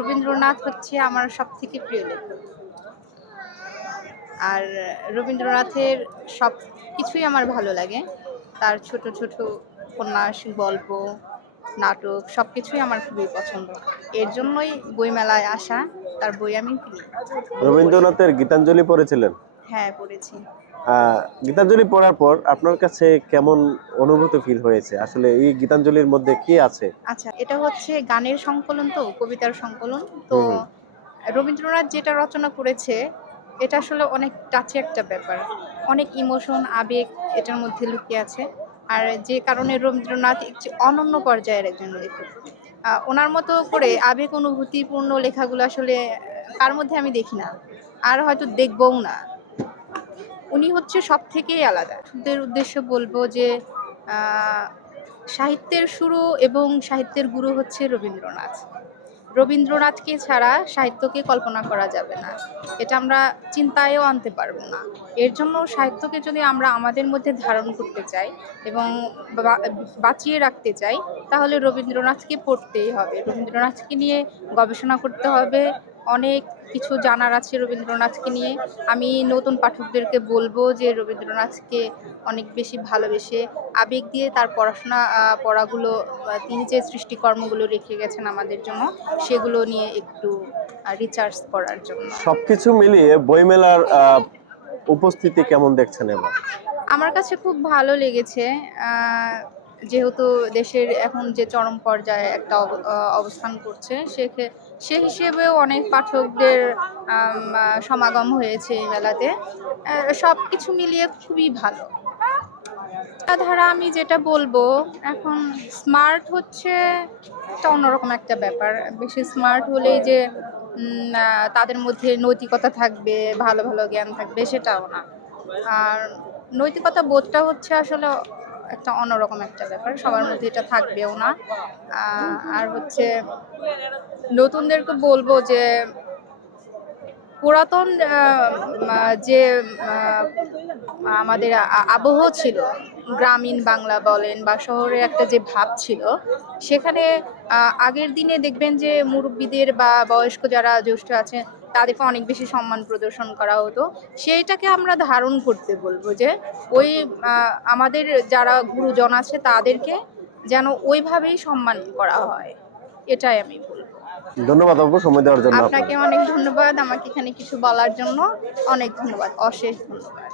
রবীন্দ্রনাথ হচ্ছে আমার সব থেকে প্রিয় লেখক। আর রবীন্দ্রনাথের সব কিছুই আমার ভালো লাগে। তার ছোট ছোট উপন্যাস, গল্প, নাটক সব কিছুই আমার খুবই পছন্দ। এর জন্যই বইমেলায় আসা তার বই আমি কিনি। রবীন্দ্রনাথের গীতাঞ্জলি পড়েছিলেন? হ্যাঁ পড়েছি। গীতাঞ্জলি পড়ার পর আপনার কাছে কেমন অনুভূতি ফিল হয়েছে? আসলে এই গীতাঞ্জলির মধ্যে কি আছে? আচ্ছা এটা হচ্ছে গানের সংকলন তো কবিতার সংকলন। তো রবীন্দ্রনাথ যেটা রচনা করেছে এটা আসলে অনেক টাচি একটা ব্যাপার। অনেক ইমোশন আবেগ এটার মধ্যে লুকিয়ে আছে। আর যে কারণে রবীন্দ্রনাথ একটি অনন্য পর্যায়ের একজন লেখক। ওনার মতো করে আবেগ অনুভূতিপূর্ণ লেখাগুলো আসলে কার মধ্যে আমি দেখি না। আর হয়তো দেখবও না। উনি হচ্ছে সব থেকেই আলাদা। ওদের উদ্দেশ্য বলব যে সাহিত্যের শুরু এবং সাহিত্যের গুরু হচ্ছে রবীন্দ্রনাথ। রবীন্দ্রনাথকে ছাড়া সাহিত্যকে কল্পনা করা যাবে না। এটা আমরা চিন্তায়ও আনতে পারব না। এর জন্য সাহিত্যকে যদি আমরা আমাদের মধ্যে ধারণ করতে চাই এবং বাঁচিয়ে রাখতে চাই, তাহলে রবীন্দ্রনাথকে পড়তেই হবে। রবীন্দ্রনাথকে নিয়ে গবেষণা করতে হবে অনেক কিছু জানার আছে রবীন্দ্রনাথকে নিয়ে। আমি নতুন পাঠকদেরকে বলব যে রবীন্দ্রনাথকে অনেক বেশি ভালোবেসে আবেগ দিয়ে তার পড়াশোনা পড়াগুলো তিনি যে সৃষ্টিকর্মগুলো রেখে গেছেন আমাদের জন্য সেগুলো নিয়ে একটু রিচার্জ করার জন্য। সবকিছু মিলিয়ে বইমেলার উপস্থিতি কেমন দেখছেন এবার? আমার কাছে খুব ভালো লেগেছে। যেহেতু দেশের এখন যে চরম পর্যায়ে একটা অব- অবস্থান করছে সে ক্ষে- সে হিসেবেও অনেক পাঠকদের সমাগম হয়েছে এই মেলাতে। সব কিছু মিলিয়ে খুবই ভালো। ধারা আমি যেটা বলব, এখন স্মার্ট হচ্ছে একটা অন্যরকম একটা ব্যাপার। বেশি স্মার্ট হলেই যে তাদের মধ্যে নৈতিকতা থাকবে, ভালো ভালো জ্ঞান থাকবে, সেটাও না। আর নৈতিকতা বোধটা হচ্ছে আসলে একটা অন্যরকম একটা ব্যাপার। সবার মধ্যে এটা থাকবেও না। আর হচ্ছে নতুনদেরকে বলব যে, পুরাতন যে আমাদের আবহ ছিল, গ্রামীণ বাংলা বলেন বা শহরে একটা যে ভাব ছিল, সেখানে আগের দিনে দেখবেন যে মুরব্বীদের বা বয়স্ক যারা জ্যেষ্ঠ আছে তাদেরকে অনেক বেশি সম্মান প্রদর্শন করা হতো। সেইটাকে আমরা ধারণ করতে বলব যে ওই আমাদের যারা গুরুজন আছে তাদেরকে যেন ওইভাবেই সম্মান করা হয়। এটাই আমি বলব। ধন্যবাদ আপু সময় দেওয়ার জন্য আপনাকে। অনেক ধন্যবাদ। আমাকে এখানে কিছু বলার জন্য অনেক ধন্যবাদ। অশেষ ধন্যবাদ।